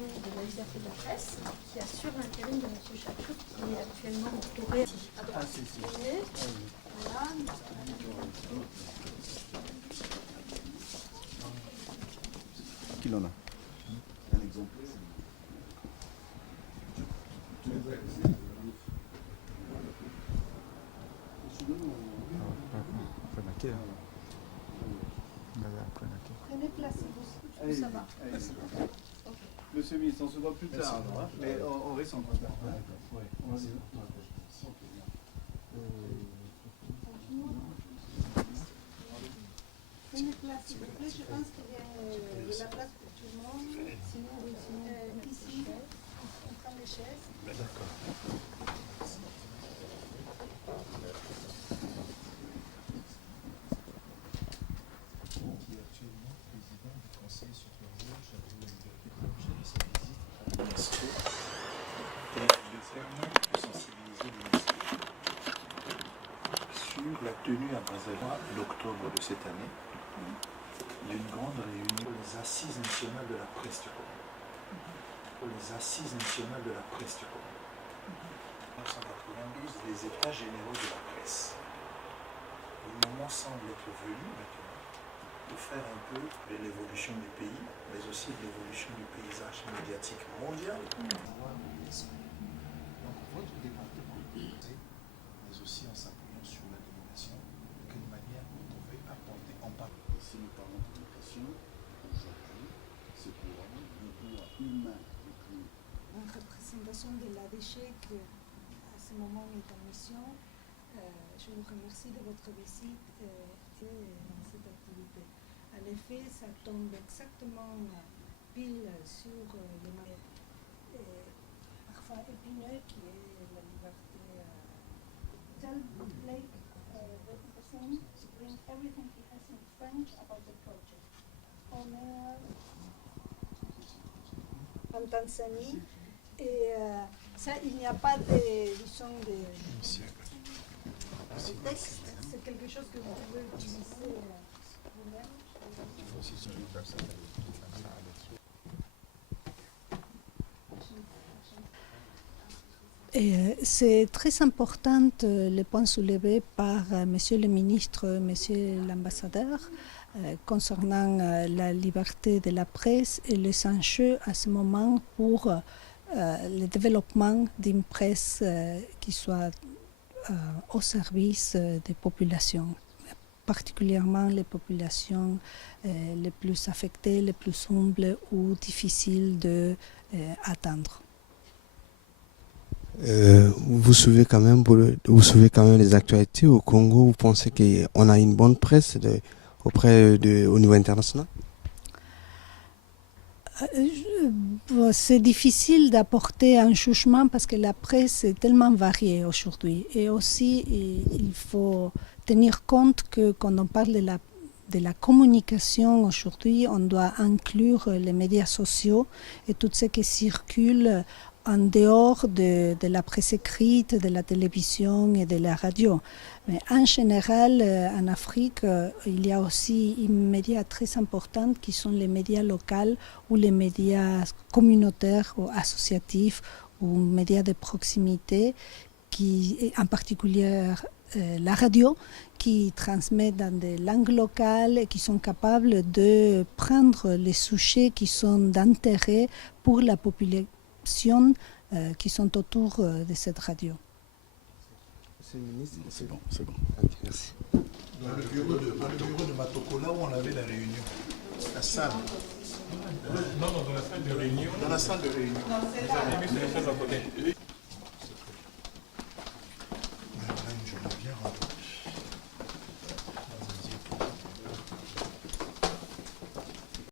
jour de la liberté de la presse, qui assure l'intérim de M. Chachouk, qui est actuellement en Corée. Ah, si. Voilà. Qui l'en a? Un exemplaire. Prenez place, vous, ça va. Monsieur le ministre, on se voit plus tard, mais on reste en contact. Prenez place, s'il vous plaît. Je pense qu'il y a de la place pour tout le monde. Sinon ici, on prend les chaises. D'accord. Qui est actuellement président du Conseil supérieur chargé de la liberté de l'objet de sa visite à l'UNESCO et lui permettre de sensibiliser l'UNESCO sur la tenue à Brazzaville l'octobre de cette année d'une grande réunion des Assises nationales de la presse du Congo. Pour les Assises nationales de la presse du Congo. 1992, les États généraux de la presse. Le moment semble être venu maintenant de faire un peu de l'évolution du pays, mais aussi de l'évolution du paysage médiatique mondial. Donc votre département, mais aussi en s'appuyant sur la domination, de quelle manière vous pouvez apporter en part. Si nous parlons d'éducation, aujourd'hui, c'est pour le pouvoir humain et plus. En représentation de la déchet qui à ce moment est en mission, je vous remercie de votre visite et dans cette activité. En effet, ça tombe exactement pile sur le parfois épineux qui est la liberté. Tell Blake represent to bring everything he has in French about the project. En Tanzanie. Et ça, il n'y a pas de, disons, de texte. C'est quelque chose que vous pouvez utiliser vous-même. C'est très important le point soulevé par Monsieur le ministre, Monsieur l'ambassadeur, concernant la liberté de la presse et les enjeux à ce moment pour le développement d'une presse qui soit au service des populations, particulièrement les populations les plus affectées, les plus humbles ou difficiles d'atteindre. Vous suivez quand même les actualités au Congo. Vous pensez qu'on a une bonne presse au niveau international? C'est difficile d'apporter un jugement parce que la presse est tellement variée aujourd'hui. Et aussi, il faut tenir compte que quand on parle de la communication aujourd'hui, on doit inclure les médias sociaux et tout ce qui circule en dehors de la presse écrite, de la télévision et de la radio. Mais en général, en Afrique, il y a aussi des médias très importants qui sont les médias locaux ou les médias communautaires ou associatifs ou médias de proximité, qui, en particulier la radio, qui transmet dans des langues locales et qui sont capables de prendre les sujets qui sont d'intérêt pour la population qui sont autour de cette radio. C'est bon. Ok, merci. Dans le bureau de Matokola où on avait la réunion, la salle. Non, dans la salle de réunion. Dans la salle de réunion. Vous avez mis sur les chaises à côté.